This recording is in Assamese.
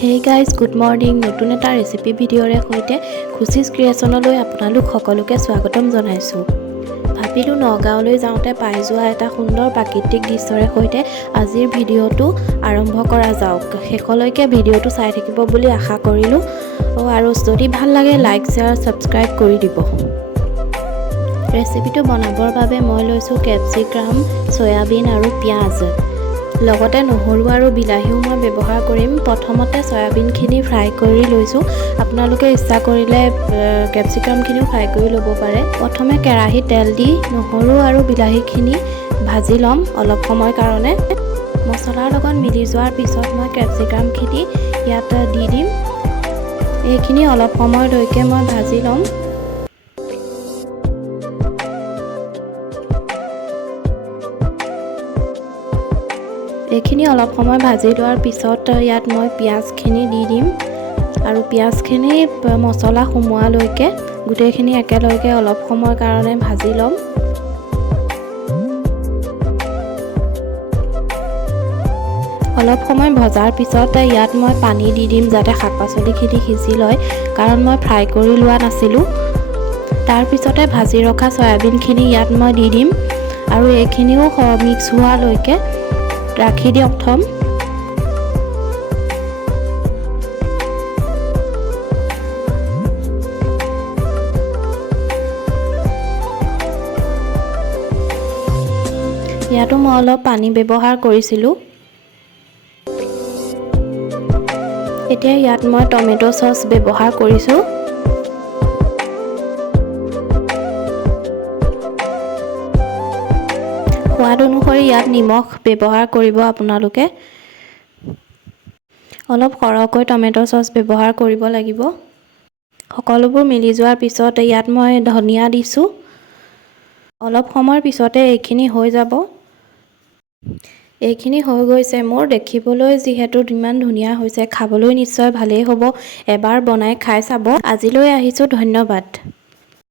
Hey guys, good morning. নতুন এটা ৰেচিপি ভিডিঅ'ৰে সৈতে খুচিজ ক্ৰিয়েচনলৈ আপোনালোক সকলোকে স্বাগতম জনাইছোঁ। ভাবিলোঁ নগাঁৱলৈ যাওঁতে পাই যোৱা এটা সুন্দৰ প্ৰাকৃতিক দৃশ্যৰে সৈতে আজিৰ ভিডিঅ'টো আৰম্ভ কৰা যাওক। শেষলৈকে ভিডিঅ'টো চাই থাকিব বুলি আশা কৰিলোঁ আৰু যদি ভাল লাগে লাইক, শ্বেয়াৰ, ছাবস্ক্ৰাইব কৰি দিব। ৰেচিপিটো বনাবৰ বাবে মই লৈছোঁ কেপচিকাম, সয়াবিন আৰু পিঁয়াজ। লগতে নহৰু আৰু বিলাহীও মই ব্যৱহাৰ কৰিম। প্ৰথমতে সয়াবিনখিনি ফ্ৰাই কৰি লৈছোঁ। আপোনালোকে ইচ্ছা কৰিলে কেপচিকামখিনিও ফ্ৰাই কৰি ল'ব পাৰে। প্ৰথমে কেৰাহীত তেল দি নহৰু আৰু বিলাহীখিনি ভাজি ল'ম অলপ সময় কাৰণে। মছলাৰ লগত মিলি যোৱাৰ পিছত মই কেপচিকামখিনি ইয়াত দি দিম। এইখিনি অলপ সময়লৈকে মই ভাজি ল'ম। এইখিনি অলপ সময় ভাজি লোৱাৰ পিছত ইয়াত মই পিঁয়াজখিনি দি দিম আৰু পিঁয়াজখিনি মছলা সোমোৱালৈকে গোটেইখিনি একেলগে অলপ সময়ৰ কাৰণে ভাজি ল'ম। অলপ সময় ভজাৰ পিছত ইয়াত মই পানী দি দিম যাতে শাক পাচলিখিনি সিজি লয়, কাৰণ মই ফ্ৰাই কৰি লোৱা নাছিলোঁ। তাৰপিছতে ভাজি ৰখা সয়াবিনখিনি ইয়াত মই দি দিম আৰু এইখিনিও মিক্স হোৱালৈকে ৰাখি দিয়ক থম। ইয়াতো মই অলপ পানী ব্যৱহাৰ কৰিছিলোঁ। এতিয়া ইয়াত মই টমেটো চচ ব্যৱহাৰ কৰিছোঁ। সোৱাদ অনুসৰি ইয়াত নিমখ ব্যৱহাৰ কৰিব আপোনালোকে। অলপ সৰহকৈ টমেটো চচ ব্যৱহাৰ কৰিব লাগিব। সকলোবোৰ মিলি যোৱাৰ পিছত ইয়াত মই ধনিয়া দিছোঁ। অলপ সময়ৰ পিছতে এইখিনি হৈ যাব। এইখিনি হৈ গৈছে মোৰ। দেখিবলৈ যিহেতু ইমান ধুনীয়া হৈছে, খাবলৈ নিশ্চয় ভালেই হ'ব। এবাৰ বনাই খাই চাব। আজিলৈ আহিছোঁ, ধন্যবাদ।